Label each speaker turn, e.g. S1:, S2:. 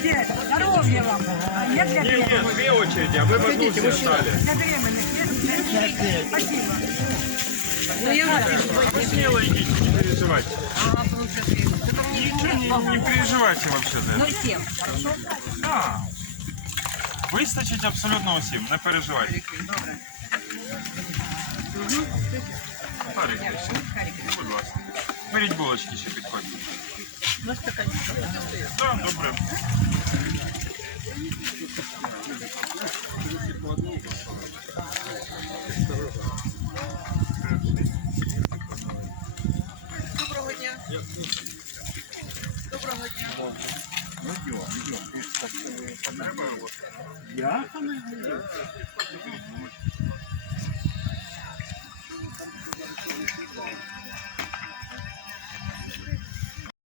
S1: Счастья, здоровья вам. А я для
S2: Нет,
S1: беременных.
S2: нет, две очереди, а вы в одну все стали.
S1: Для беременных. Нет? Спасибо. Ну, я
S2: Вы смело идите, не переживайте. Ничего, не, не переживайте вообще.
S1: Ну, всем.
S2: Да. Вистачить абсолютно усім, не переживайте. Харік, будь ласка. Беріть булочки ще підходьте. На стаканчик. Да, добре. Доброго дня. Доброго дня. Ну, идем, идем. Я?